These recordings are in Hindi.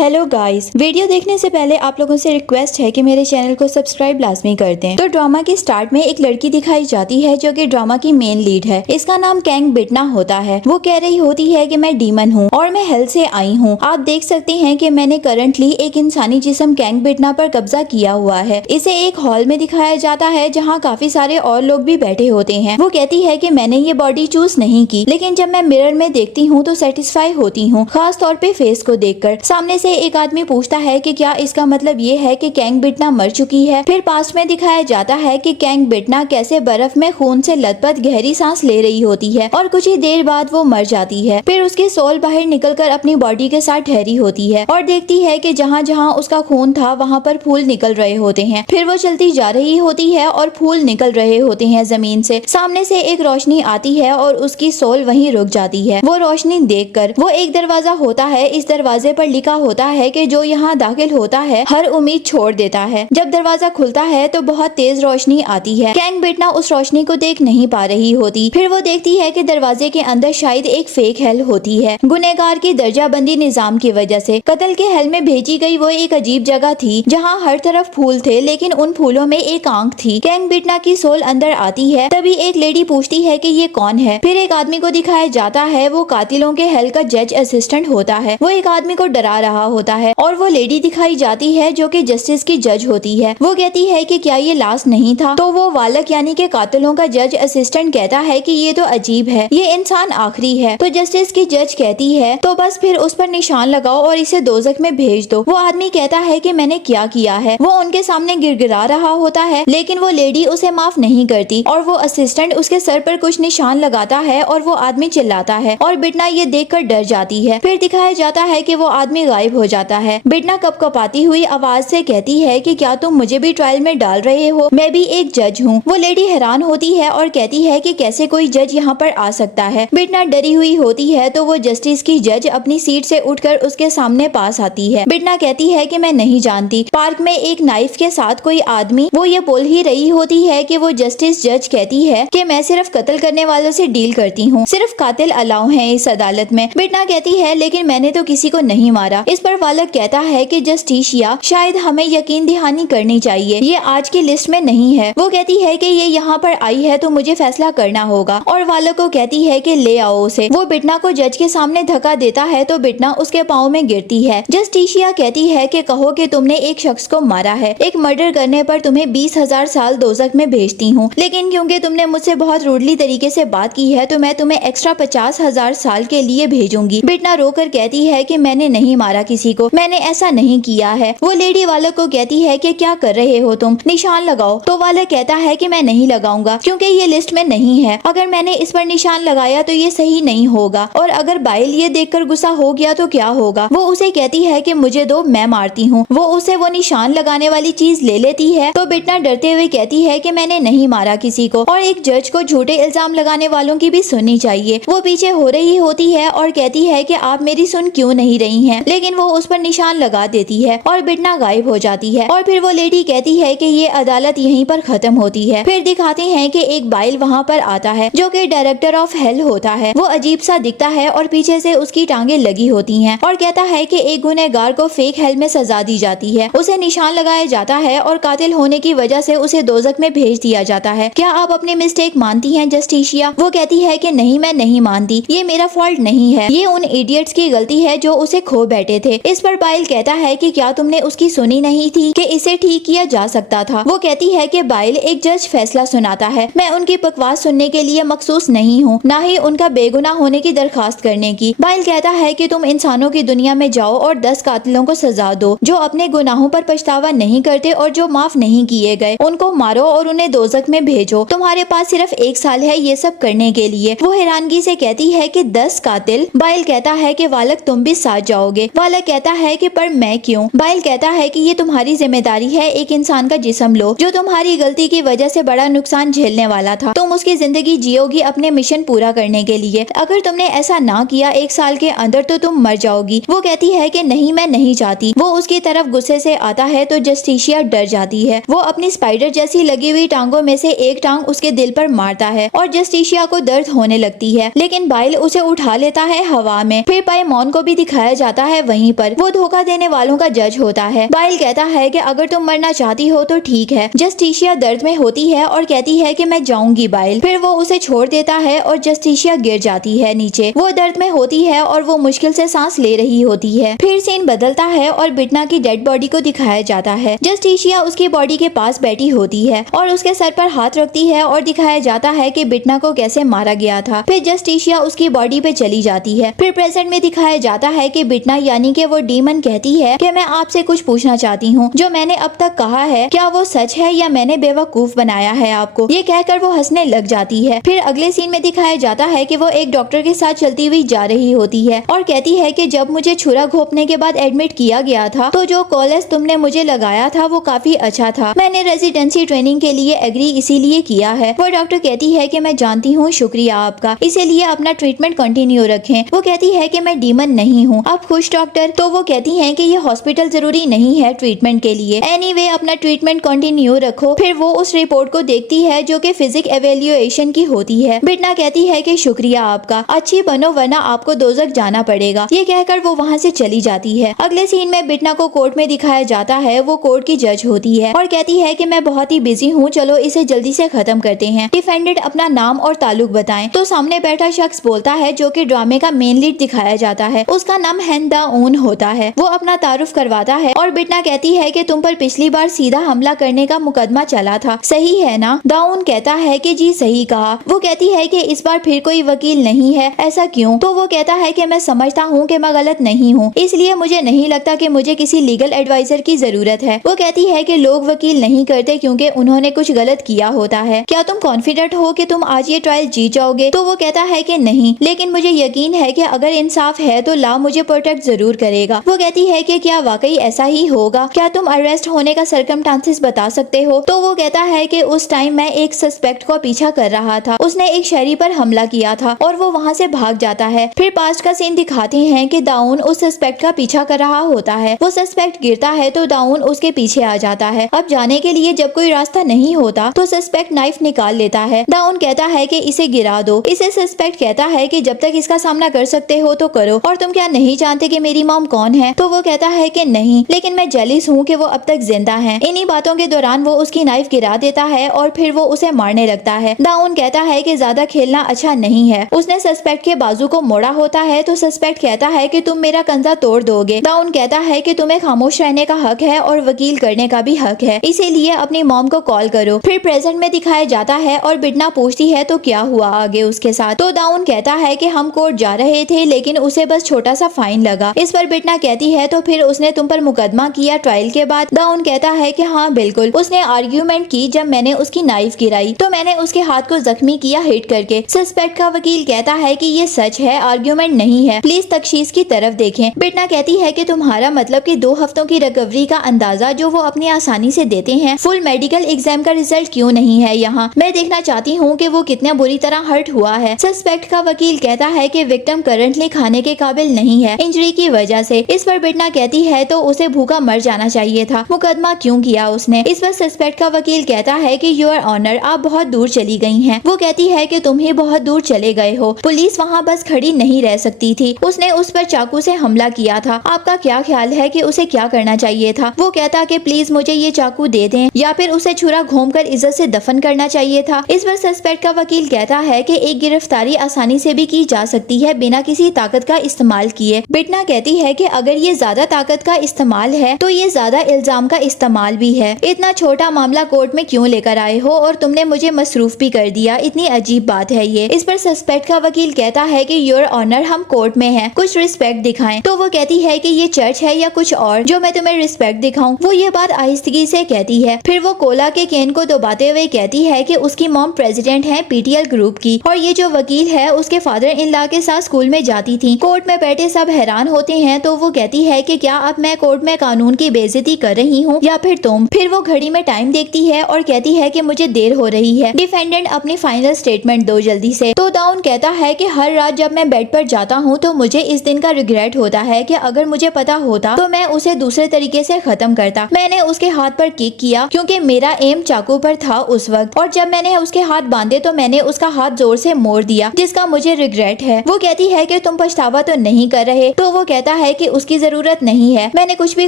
हेलो गाइस, वीडियो देखने से पहले आप लोगों से रिक्वेस्ट है कि मेरे चैनल को सब्सक्राइब लाजमी कर दें। तो ड्रामा के स्टार्ट में एक लड़की दिखाई जाती है जो कि ड्रामा की मेन लीड है। इसका नाम कैंग बिटना होता है। वो कह रही होती है कि मैं डीमन हूँ और मैं हेल से आई हूँ। आप देख सकते हैं कि मैंने करंटली एक इंसानी जिस्म कैंग बिटना पर कब्जा किया हुआ है। इसे एक हॉल में दिखाया जाता है जहाँ काफी सारे और लोग भी बैठे होते हैं। वो कहती है कि मैंने ये बॉडी चूज नहीं की, लेकिन जब मैं मिरर में देखती हूँ तो सेटिस्फाई होती हूँ, खास तौर पे फेस को देखकर। सामने से एक आदमी पूछता है कि क्या इसका मतलब ये है कि कैंग बिटना मर चुकी है। फिर पास्ट में दिखाया जाता है कि कैंग बिटना कैसे बर्फ में खून से लथपथ गहरी सांस ले रही होती है और कुछ ही देर बाद वो मर जाती है। फिर उसकी सोल बाहर निकलकर अपनी बॉडी के साथ ठहरी होती है और देखती है कि जहाँ जहाँ उसका खून था वहाँ पर फूल निकल रहे होते हैं। फिर वो चलती जा रही होती है और फूल निकल रहे होते हैं जमीन से। सामने से एक रोशनी आती है और उसकी सोल वहीं रुक जाती है। वो रोशनी देखकर वो एक दरवाजा होता है। इस दरवाजे पर लिखा होता है कि जो यहाँ दाखिल होता है हर उम्मीद छोड़ देता है। जब दरवाजा खुलता है तो बहुत तेज रोशनी आती है। कैंग बिटना उस रोशनी को देख नहीं पा रही होती। फिर वो देखती है कि दरवाजे के अंदर शायद एक फेक हेल होती है। गुनहगार की दर्जाबंदी निजाम की वजह से कत्ल के हेल में भेजी गई वो एक अजीब जगह थी जहाँ हर तरफ फूल थे, लेकिन उन फूलों में एक आंख थी। कैंग बिटना की सोल अंदर आती है। तभी एक लेडी पूछती है कि ये कौन है। फिर एक आदमी को दिखाया जाता है। वो कातिलों के हेल का जज असिस्टेंट होता है। वो एक आदमी को डरा रहा होता है और वो लेडी दिखाई जाती है जो कि जस्टिस की जज होती है। वो कहती है कि क्या ये लास्ट नहीं था। तो वो वालक यानी कि कातिलों का जज असिस्टेंट कहता है कि ये तो अजीब है, ये इंसान आखिरी है। तो जस्टिस की जज कहती है तो बस फिर उस पर निशान लगाओ और इसे दोजख में भेज दो। वो आदमी कहता है कि मैंने क्या किया है। वो उनके सामने गिड़गिड़ा रहा होता है, लेकिन वो लेडी उसे माफ नहीं करती और वो असिस्टेंट उसके सर पर कुछ निशान लगाता है और वो आदमी चिल्लाता है और बिटना ये देखकर डर जाती है। फिर दिखाया जाता है कि वो आदमी गायब हो जाता है। बिटना कपकपाती हुई आवाज से कहती है कि क्या तुम मुझे भी ट्रायल में डाल रहे हो? मैं भी एक जज हूँ। वो लेडी हैरान होती है और कहती है कि कैसे कोई जज यहाँ पर आ सकता है। बिटना डरी हुई होती है तो वो जस्टिस की जज अपनी सीट से उठकर उसके सामने पास आती है। बिटना कहती है कि मैं नहीं जानती। पार्क में एक नाइफ के साथ कोई आदमी, वो ये बोल ही रही होती है कि वो जस्टिस जज कहती है कि मैं सिर्फ कत्ल करने वालों से डील करती हूँ, सिर्फ कातिल अलाउ है इस अदालत में। बिटना कहती है लेकिन मैंने तो किसी को नहीं मारा। इस पर वालक कहता है कि जस्टिशिया शायद हमें यकीन दहानी करनी चाहिए, ये आज की लिस्ट में नहीं है। वो कहती है कि ये यहाँ पर आई है तो मुझे फैसला करना होगा और वालक को कहती है कि ले आओ उसे। वो बिटना को जज के सामने धक्का देता है तो बिटना उसके पाँव में गिरती है। जस्टिशिया कहती है कि कहो कि तुमने एक शख्स को मारा है, एक मर्डर करने पर तुम्हें 20,000 साल दोजख में भेजती हूँ, लेकिन क्योंकि तुमने मुझसे बहुत रूडली तरीके से बात की है तो मैं तुम्हें एक्स्ट्रा 50,000 साल के लिए भेजूंगी। बिटना रोकर कहती है कि मैंने नहीं मारा किसी को, मैंने ऐसा नहीं किया है। वो लेडी वालक को कहती है कि क्या कर रहे हो तुम, निशान लगाओ। तो वालक कहता है कि मैं नहीं लगाऊंगा क्योंकि ये लिस्ट में नहीं है। अगर मैंने इस पर निशान लगाया तो ये सही नहीं होगा और अगर बाइल ये देखकर गुस्सा हो गया तो क्या होगा। वो उसे कहती है कि मुझे दो, मैं मारती हूँ। वो उसे वो निशान लगाने वाली चीज ले लेती है तो बिटना डरते हुए कहती है कि मैंने नहीं मारा किसी को और एक जज को झूठे इल्जाम लगाने वालों की भी सुननी चाहिए। वो पीछे हो रही होती है और कहती है कि आप मेरी सुन क्यों नहीं रही हैं, लेकिन वो उस पर निशान लगा देती है और बिटना गायब हो जाती है। और फिर वो लेडी कहती है कि ये अदालत यहीं पर खत्म होती है। फिर दिखाते हैं कि एक बाइल वहाँ पर आता है जो कि डायरेक्टर ऑफ हेल होता है। वो अजीब सा दिखता है और पीछे से उसकी टांगे लगी होती हैं और कहता है कि एक गुनहगार को फेक हेल में सजा दी जाती है, उसे निशान लगाया जाता है और कातिल होने की वजह से उसे दोजख में भेज दिया जाता है। क्या आप अपनी मिस्टेक मानती हैं जस्टिशिया? वो कहती है कि नहीं, मैं नहीं मानती, ये मेरा फॉल्ट नहीं है, ये उन इडियट्स की गलती है जो उसे खो बैठे थे। इस पर बाइल कहता है कि क्या तुमने उसकी सुनी नहीं थी कि इसे ठीक किया जा सकता था। वो कहती है कि बाइल, एक जज फैसला सुनाता है, मैं उनकी बकवास सुनने के लिए मखसूस नहीं हूँ, ना ही उनका बेगुनाह होने की दरखास्त करने की। बाइल कहता है कि तुम इंसानों की दुनिया में जाओ और 10 कातिलों को सजा दो जो अपने गुनाहों पर पछतावा नहीं करते और जो माफ नहीं किए गए, उनको मारो और उन्हें दोजख में भेजो। तुम्हारे पास सिर्फ 1 साल है ये सब करने के लिए। वो हैरानगी से कहती है कि 10 कातिल? बाइल कहता है कि वालक, तुम भी साथ जाओगे। वालक कहता है कि पर मैं क्यों? बाइल कहता है कि ये तुम्हारी जिम्मेदारी है, एक इंसान का जिस्म लो जो तुम्हारी गलती की वजह से बड़ा नुकसान झेलने वाला था। तुम उसकी जिंदगी जियोगी अपने मिशन पूरा करने के लिए। अगर तुमने ऐसा ना किया 1 साल के अंदर तो तुम मर जाओगी। वो कहती है कि नहीं, मैं नहीं चाहती। वो उसकी तरफ गुस्से से आता है तो जस्टिशिया डर जाती है। वो अपनी स्पाइडर जैसी लगी हुई टांगों में से एक टांग उसके दिल पर मारता है और जस्टिशिया को दर्द होने लगती है, लेकिन बाइल उसे उठा लेता है हवा में। फिर पाइमोन को भी दिखाया जाता है वहीं वहीं पर वो धोखा देने वालों का जज होता है। बाइल कहता है कि अगर तुम मरना चाहती हो तो ठीक है। जस्टिशिया दर्द में होती है और कहती है कि मैं जाऊंगी बाइल। फिर वो उसे छोड़ देता है और जस्टिशिया गिर जाती है नीचे। वो दर्द में होती है और वो मुश्किल से सांस ले रही होती है। फिर सीन बदलता है और बिटना की डेड बॉडी को दिखाया जाता है। जस्टिशिया उसकी बॉडी के पास बैठी होती है और उसके सर पर हाथ रखती है और दिखाया जाता है कि बिटना को कैसे मारा गया था। फिर जस्टिशिया उसकी बॉडी पे चली जाती है। फिर प्रेजेंट में दिखाया जाता है कि बिटना यानी कि वो डीमन कहती है कि मैं आपसे कुछ पूछना चाहती हूँ। जो मैंने अब तक कहा है क्या वो सच है या मैंने बेवकूफ बनाया है आपको। ये कहकर वो हंसने लग जाती है। फिर अगले सीन में दिखाया जाता है कि वो एक डॉक्टर के साथ चलती हुई जा रही होती है और कहती है कि जब मुझे छुरा घोंपने के बाद एडमिट किया गया था तो जो कॉलेज तुमने मुझे लगाया था वो काफी अच्छा था। मैंने रेजिडेंसी ट्रेनिंग के लिए एग्री इसीलिए किया है। वो डॉक्टर कहती है कि मैं जानती हूँ, शुक्रिया आपका, इसीलिए अपना ट्रीटमेंट कंटिन्यू रखें। वो कहती है कि मैं डीमन नहीं हूँ। आप खुश डॉक्टर? तो वो कहती है कि ये हॉस्पिटल जरूरी नहीं है ट्रीटमेंट के लिए। एनीवे अपना ट्रीटमेंट कंटिन्यू रखो। फिर वो उस रिपोर्ट को देखती है जो कि फिजिक एवेल्युएशन की होती है। बिटना कहती है कि शुक्रिया आपका, अच्छी बनो वरना आपको दोजख जाना पड़ेगा। ये कहकर वो वहाँ से चली जाती है। अगले सीन में बिटना को कोर्ट में दिखाया जाता है। वो कोर्ट की जज होती है और कहती है कि मैं बहुत ही बिजी हूँ, चलो इसे जल्दी से खत्म करते हैं। डिफेंडेंट अपना नाम और ताल्लुक बताएं। तो सामने बैठा शख्स बोलता है जो कि ड्रामे का मेन लीड दिखाया जाता है। उसका नाम हैन दाऊन होता है। वो अपना तारुफ करवाता है और बिटना कहती है कि तुम पर पिछली बार सीधा हमला करने का मुकदमा चला था, सही है ना? दाऊन कहता है कि जी सही कहा। वो कहती है कि इस बार फिर कोई वकील नहीं है, ऐसा क्यों? तो वो कहता है कि मैं समझता हूँ कि मैं गलत नहीं हूँ, इसलिए मुझे नहीं लगता कि मुझे किसी लीगल एडवाइजर की जरूरत है। वो कहती है कि लोग वकील नहीं करते क्योंकि उन्होंने कुछ गलत किया होता है। क्या तुम कॉन्फिडेंट हो कि तुम आज ये ट्रायल जीत जाओगे? तो वो कहता है कि नहीं, लेकिन मुझे यकीन है कि अगर इंसाफ है तो लॉ मुझे प्रोटेक्ट जरूर करेगा। वो कहती है कि क्या वाकई ऐसा ही होगा? क्या तुम अरेस्ट होने का सर्कमस्टांसेस बता सकते हो? तो वो कहता है कि उस टाइम मैं एक सस्पेक्ट को पीछा कर रहा था, उसने एक शहरी पर हमला किया था और वो वहाँ से भाग जाता है। फिर पास्ट का सीन दिखाते हैं कि दाऊन उस सस्पेक्ट का पीछा कर रहा होता है। वो सस्पेक्ट गिरता है तो दाऊन उसके पीछे आ जाता है। अब जाने के लिए जब कोई रास्ता नहीं होता तो सस्पेक्ट नाइफ निकाल लेता है। दाऊन कहता है कि इसे गिरा दो। इसे सस्पेक्ट कहता है कि जब तक इसका सामना कर सकते हो तो करो, और तुम क्या नहीं जानते कि मेरी मॉम कौन है? तो वो कहता है कि नहीं, लेकिन मैं जेलिस हूँ कि वो अब तक जिंदा है। इन्हीं बातों के दौरान वो उसकी नाइफ गिरा देता है और फिर वो उसे मारने लगता है। दाऊन कहता है कि ज्यादा खेलना अच्छा नहीं है। उसने सस्पेक्ट के बाजू को मोड़ा होता है तो सस्पेक्ट कहता है कि तुम मेरा कंधा तोड़ दोगे। दाऊन कहता है कि तुम्हें खामोश रहने का हक है और वकील करने का भी हक है, इसीलिए अपनी मॉम को कॉल करो। फिर प्रेजेंट में दिखाया जाता है और बिटना पूछती है तो क्या हुआ आगे उसके साथ? तो दाऊन कहता है कि हम कोर्ट जा रहे थे लेकिन उसे बस छोटा सा फाइन लगा। इस पर बिटना कहती है तो फिर उसने तुम पर मुकदमा किया ट्रायल के बाद? दाऊन कहता है कि हाँ बिल्कुल, उसने आर्ग्यूमेंट की जब मैंने उसकी नाइफ गिराई तो मैंने उसके हाथ को जख्मी किया हिट करके। सस्पेक्ट का वकील कहता है कि ये सच है, आर्ग्यूमेंट नहीं है, प्लीज तख्शीस की तरफ देखें। बिटना कहती है कि तुम्हारा मतलब कि 2 हफ्तों की रिकवरी का अंदाजा जो वो अपनी आसानी से देते हैं, फुल मेडिकल एग्जाम का रिजल्ट क्यों नहीं है यहाँ? मैं देखना चाहती हूँ कि वो कितना बुरी तरह हर्ट हुआ है। सस्पेक्ट का वकील कहता है कि विक्टिम करंटली खाने के काबिल नहीं है इंजरी की वजह से। इस पर बिटना कहती है तो उसे भूखा मर जाना चाहिए था, मुकदमा क्यों किया उसने? इस पर सस्पेक्ट का वकील कहता है कि योर ऑनर, आप बहुत दूर चली गई हैं। वो कहती है कि तुम ही बहुत दूर चले गए हो, पुलिस वहाँ बस खड़ी नहीं रह सकती थी, उसने उस पर चाकू से हमला किया था। आपका क्या ख्याल है कि उसे क्या करना चाहिए था? वो कहता कि प्लीज मुझे ये चाकू दे दें या फिर उसे छुरा घोंपकर इज्जत से दफन करना चाहिए था। इस पर सस्पेक्ट का वकील कहता है कि एक गिरफ्तारी आसानी से भी की जा सकती है बिना किसी ताकत का इस्तेमाल किए। बिटना कहती है कि अगर ये ज्यादा ताकत का इस्तेमाल है तो ये ज्यादा इल्जाम का इस्तेमाल भी है। इतना छोटा मामला कोर्ट में क्यों लेकर आए हो और तुमने मुझे मसरूफ भी कर दिया, इतनी अजीब बात है ये। इस पर सस्पेक्ट का वकील कहता है कि योर ऑनर, हम कोर्ट में हैं, कुछ रिस्पेक्ट दिखाएं। तो वो कहती है कि ये चर्च है या कुछ और जो मैं तुम्हें रिस्पेक्ट दिखाऊं? वो ये बात आहिस्तगी से कहती है। फिर वो कोला के केन को दबाते हुए कहती है कि उसकी मॉम प्रेसिडेंट है पीटीएल ग्रुप की और ये जो वकील है उसके फादर इन लॉ के साथ स्कूल में जाती थी। कोर्ट में बैठे सब हैरान होते हैं तो वो कहती है कि क्या अब मैं कोर्ट में कानून की बेइज्जती कर रही हूँ या फिर तुम? फिर वो घड़ी में टाइम देखती है और कहती है कि मुझे देर हो रही है, डिफेंडेंट अपनी फाइनल स्टेटमेंट दो जल्दी से। तो दाऊन कहता है कि हर रात जब मैं बेड पर जाता हूँ तो मुझे इस दिन का रिग्रेट होता है कि अगर मुझे पता होता तो मैं उसे दूसरे तरीके से खत्म करता। मैंने उसके हाथ पर किक किया क्योंकि मेरा एम चाकू पर था उस वक्त, और जब मैंने उसके हाथ बांधे तो मैंने उसका हाथ जोर से मोड़ दिया जिसका मुझे रिग्रेट है। वो कहती है कि तुम पछतावा तो नहीं कर रहे? तो वो कहता कहता है कि उसकी जरूरत नहीं है, मैंने कुछ भी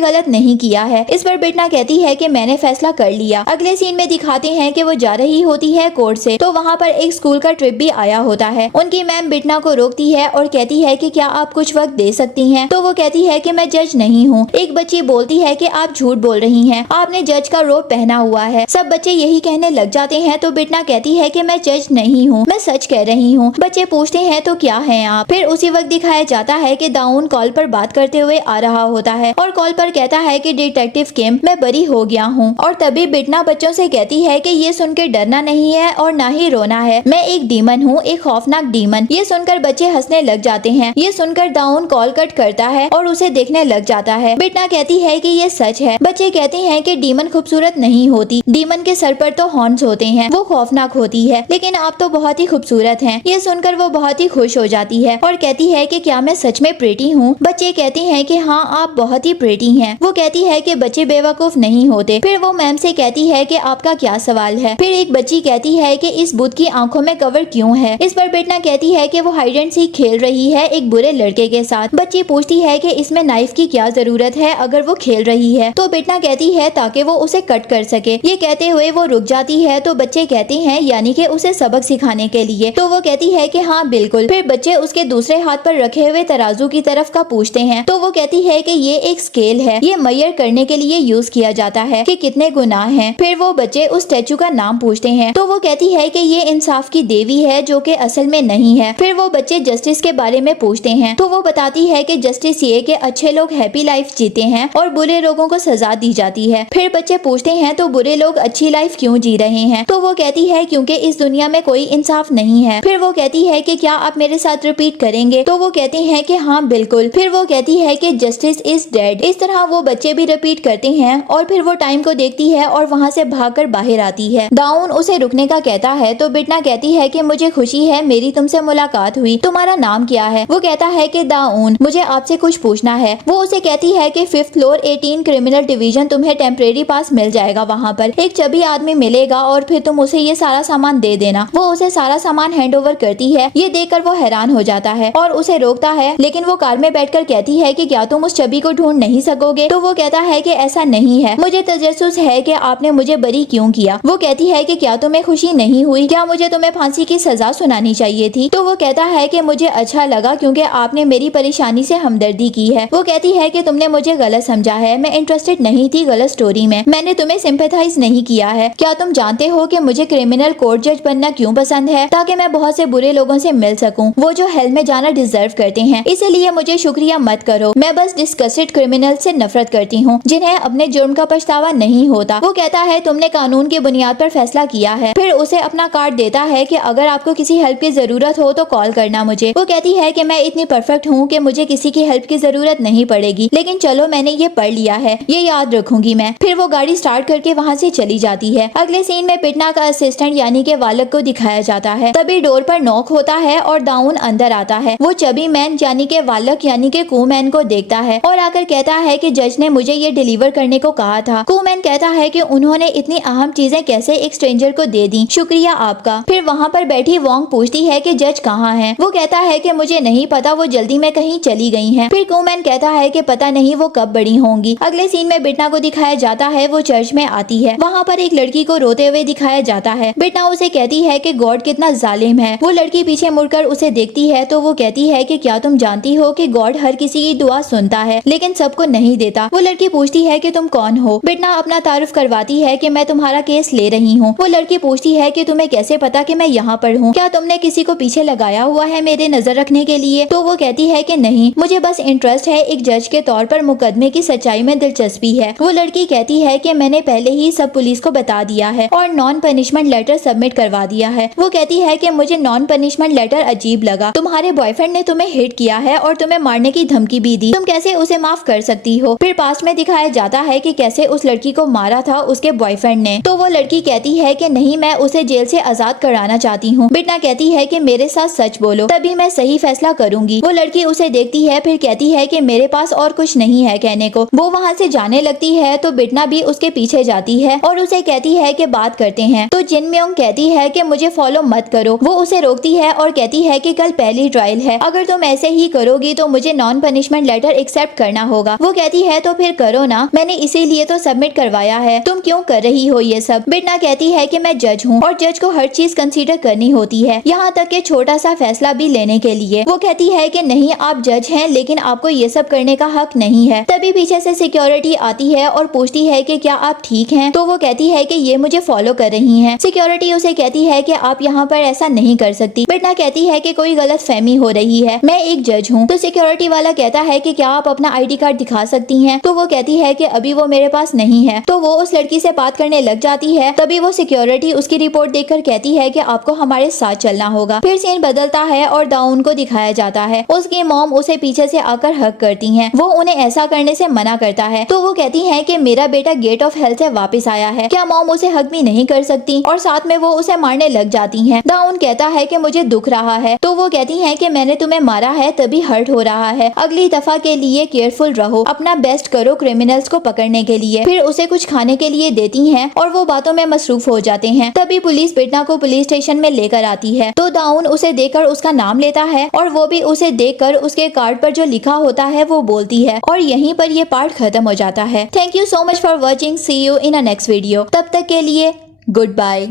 गलत नहीं किया है। इस पर बिटना कहती है कि मैंने फैसला कर लिया। अगले सीन में दिखाते हैं कि वो जा रही होती है कोर्ट से, तो वहाँ पर एक स्कूल का ट्रिप भी आया होता है। उनकी मैम बिटना को रोकती है और कहती है कि क्या आप कुछ वक्त दे सकती हैं? तो वो कहती है कि मैं जज नहीं हूँ। एक बच्ची बोलती है कि आप झूठ बोल रही हैं, आपने जज का रोब पहना हुआ है। सब बच्चे यही कहने लग जाते हैं। तो बिटना कहती है कि मैं जज नहीं हूँ, मैं सच कह रही हूँ। बच्चे पूछते हैं तो क्या है आप? फिर उसी वक्त दिखाया जाता है कि दाऊन कॉल पर बात करते हुए आ रहा होता है और कॉल पर कहता है कि डिटेक्टिव किम, मैं बरी हो गया हूँ। और तभी बिटना बच्चों से कहती है कि ये सुनकर डरना नहीं है और ना ही रोना है, मैं एक डीमन हूँ, एक खौफनाक डीमन। ये सुनकर बच्चे हंसने लग जाते हैं। ये सुनकर दाऊन कॉल कट करता है और उसे देखने लग जाता है। बिटना कहती है कि ये सच है। बच्चे कहते हैं कि डीमन खूबसूरत नहीं होती, डीमन के सर पर तो हॉर्न्स होते हैं, वो खौफनाक होती है, लेकिन आप तो बहुत ही खूबसूरत हैं। ये सुनकर वो बहुत ही खुश हो जाती है और कहती है कि क्या मैं सच में प्रेटी हूँ? बच्चे कहते हैं कि हाँ, आप बहुत ही प्रेटी हैं। वो कहती है कि बच्चे बेवकूफ नहीं होते। फिर वो मैम से कहती है कि आपका क्या सवाल है? फिर एक बच्ची कहती है कि इस बुत की आंखों में कवर क्यों है? इस पर बिटना कहती है कि वो हाइड एंड सीक खेल रही है एक बुरे लड़के के साथ। बच्ची पूछती है कि इसमें नाइफ की क्या जरूरत है अगर वो खेल रही है? तो बिटना कहती है ताकि वो उसे कट कर सके। ये कहते हुए वो रुक जाती है। तो बच्चे कहते हैं यानी कि उसे सबक सिखाने के लिए। तो वो कहती है कि हाँ बिल्कुल। फिर बच्चे उसके दूसरे हाथ पर रखे हुए तराजू की तरफ का पूछते हैं। तो वो कहती है कि ये एक स्केल है, ये मेजर करने के लिए यूज किया जाता है कि कितने गुनाह हैं। फिर वो बच्चे उस स्टैचू का नाम पूछते हैं। तो वो कहती है कि ये इंसाफ की देवी है जो कि असल में नहीं है। फिर वो बच्चे जस्टिस के बारे में पूछते हैं। तो वो बताती है कि जस्टिस ये कि अच्छे लोग हैप्पी लाइफ जीते हैं और बुरे लोगों को सजा दी जाती है। फिर बच्चे पूछते हैं तो बुरे लोग अच्छी लाइफ क्यों जी रहे हैं? तो वो कहती है क्योंकि इस दुनिया में कोई इंसाफ नहीं है। फिर वो कहती है कि क्या आप मेरे साथ रिपीट करेंगे? तो वो कहते हैं कि हाँ बिल्कुल। फिर वो कहती है कि जस्टिस इज डेड। इस तरह वो बच्चे भी रिपीट करते हैं और फिर वो टाइम को देखती है और वहाँ से भागकर बाहर आती है। दाऊन उसे रुकने का कहता है। तो बिटना कहती है कि मुझे खुशी है मेरी तुमसे मुलाकात हुई, तुम्हारा नाम क्या है? वो कहता है कि दाऊन, मुझे आपसे कुछ पूछना है। वो उसे कहती है कि 5th फ्लोर 18 क्रिमिनल डिवीजन, तुम्हें टेम्परेरी पास मिल जाएगा। वहाँ पर एक चबी आदमी मिलेगा और फिर तुम उसे ये सारा सामान दे देना। वो उसे सारा सामान हैंड ओवर करती है। ये देखकर वो हैरान हो जाता है और उसे रोकता है, लेकिन वो कार में बैठकर कहती है कि क्या तुम उस चबी को ढूंढ नहीं सकोगे? तो वो कहता है कि ऐसा नहीं है, मुझे तजस्सुस है कि आपने मुझे बरी क्यों किया। वो कहती है कि क्या तुम्हें खुशी नहीं हुई? क्या मुझे तुम्हें फांसी की सजा सुनानी चाहिए थी? तो वो कहता है कि मुझे अच्छा लगा क्योंकि आपने मेरी परेशानी से हमदर्दी की है। वो कहती है कि तुमने मुझे गलत समझा है, मैं इंटरेस्टेड नहीं थी गलत स्टोरी में, मैंने तुम्हें सिंपैथाइज नहीं किया है। क्या तुम जानते हो कि मुझे क्रिमिनल कोर्ट जज बनना क्यों पसंद है? ताकि मैं बहुत से बुरे लोगों से मिल सकूं, वो जो हेल में जाना डिजर्व करते हैं। इसलिए मुझे शुक्रिया मत करो, मैं बस डिस्कस्टेड क्रिमिनल से नफरत करती हूँ जिन्हें अपने जुर्म का पछतावा नहीं होता। वो कहता है तुमने कानून की बुनियाद पर फैसला किया है। फिर उसे अपना कार्ड देता है कि अगर आपको किसी हेल्प की जरूरत हो तो कॉल करना मुझे। वो कहती है कि मैं इतनी परफेक्ट हूँ कि मुझे किसी की हेल्प की जरूरत नहीं पड़ेगी, लेकिन चलो मैंने ये पढ़ लिया है, ये याद रखूंगी मैं। फिर वो गाड़ी स्टार्ट करके वहाँ से चली जाती है। अगले सीन में बिटना का असिस्टेंट यानी कि वालक को दिखाया जाता है। तभी डोर पर नॉक होता है और दाऊन अंदर आता है। वो चबी मैन यानी कि वालक यानी कि कूमैन को देखता है और आकर कहता है कि जज ने मुझे ये डिलीवर करने को कहा था। कूमैन कहता है कि उन्होंने इतनी अहम चीजें कैसे एक स्ट्रेंजर को दे दी, शुक्रिया आपका। फिर वहाँ पर बैठी वोंग पूछती है कि जज कहाँ है? वो कहता है कि मुझे नहीं पता, वो जल्दी में कहीं चली गई हैं। फिर कूमैन कहता है कि पता नहीं वो कब बड़ी होंगी। अगले सीन में बिटना को दिखाया जाता है, वो चर्च में आती है। वहाँ पर एक लड़की को रोते हुए दिखाया जाता है। बिटना उसे कहती है कि गॉड कितना जालिम है। वो लड़की पीछे मुड़कर उसे देखती है तो वो कहती है कि क्या तुम जानती हो कि गॉड हर किसी की दुआ सुनता है लेकिन सबको नहीं देता। वो लड़की पूछती है कि तुम कौन हो? बिटना अपना तारुफ करवाती है कि मैं तुम्हारा केस ले रही हूँ। वो लड़की पूछती है कि तुम्हें कैसे पता कि मैं यहाँ पर हूँ? क्या तुमने किसी को पीछे लगाया हुआ है मेरे नजर रखने के लिए? तो वो कहती है कि नहीं, मुझे बस इंटरेस्ट है, एक जज के तौर पर मुकदमे की सच्चाई में दिलचस्पी है। वो लड़की कहती है कि मैंने पहले ही सब पुलिस को बता दिया है और नॉन पनिशमेंट लेटर सबमिट करवा दिया है। वो कहती है कि मुझे नॉन पनिशमेंट लेटर अजीब लगा, तुम्हारे बॉयफ्रेंड ने तुम्हें हिट किया है और तुम्हें मारने की धमकी भी दी, तुम कैसे उसे माफ कर सकती हो? फिर पास्ट में दिखाया जाता है कि कैसे उस लड़की को मारा था उसके बॉयफ्रेंड ने। तो वो लड़की कहती है कि नहीं, मैं उसे जेल से आजाद कराना चाहती हूँ। बिटना कहती है कि मेरे साथ सच बोलो, तभी मैं सही फैसला करूंगी। वो लड़की उसे देखती है, फिर कहती है कि मेरे पास और कुछ नहीं है कहने को। वो वहाँ से जाने लगती है तो बिटना भी उसके पीछे जाती है और उसे कहती है कि बात करते हैं। तो जिन म्योंग कहती है कि मुझे फॉलो मत करो। वो उसे रोकती है और कहती है कि कल पहली ट्रायल है, अगर तुम ऐसे ही करोगी तो मुझे non non punishment letter accept करना होगा। वो कहती है तो फिर करो ना, मैंने इसीलिए तो सबमिट करवाया है, तुम क्यों कर रही हो ये सब। बिटना कहती है कि मैं जज हूँ और जज को हर चीज कंसीडर करनी होती है, यहाँ तक कि छोटा सा फैसला भी लेने के लिए। वो कहती है कि नहीं, आप जज हैं लेकिन आपको ये सब करने का हक नहीं है। तभी पीछे से सिक्योरिटी आती है और पूछती है कि क्या आप ठीक हैं। तो वो कहती है कि ये मुझे फॉलो कर रही हैं। सिक्योरिटी उसे कहती है कि आप यहाँ पर ऐसा नहीं कर सकती। बिटना कहती है कि कोई गलत फहमी हो रही है, मैं एक जज हूँ। तो सिक्योरिटी वाला कहता है कि क्या आप अपना ID कार्ड दिखा सकती हैं। तो वो कहती है कि अभी वो मेरे पास नहीं है। तो वो उस लड़की से बात करने लग जाती है। तभी वो सिक्योरिटी उसकी रिपोर्ट देखकर कहती है कि आपको हमारे साथ चलना होगा। फिर सीन बदलता है और दाऊन को दिखाया जाता है। उसकी मॉम उसे पीछे से आकर हक करती हैं। वो उन्हें ऐसा करने से मना करता है। तो वो कहती हैं कि मेरा बेटा गेट ऑफ हेल्थ से वापस आया है, क्या मॉम उसे हक भी नहीं कर सकती। और साथ में वो उसे मारने लग जाती हैं। दाऊन कहता है कि मुझे दुख रहा है। तो वो कहती हैं कि मैंने तुम्हें मारा है तभी हर्ट हो रहा है, अगली दफा के लिए केयरफुल रहो, अपना बेस्ट करो क्रिमिनल्स को पकड़ने के लिए। फिर उसे कुछ खाने के लिए देती हैं और वो बातों में मसरूफ हो जाते हैं। तभी पुलिस बिटना को पुलिस स्टेशन में लेकर आती है। तो दाऊन उसे देखकर उसका नाम लेता है और वो भी उसे देखकर उसके कार्ड पर जो लिखा होता है वो बोलती है। और यहीं पर ये पार्ट खत्म हो जाता है। Thank you so much for watching, C you in a next video. तब तक के लिए गुड बाय।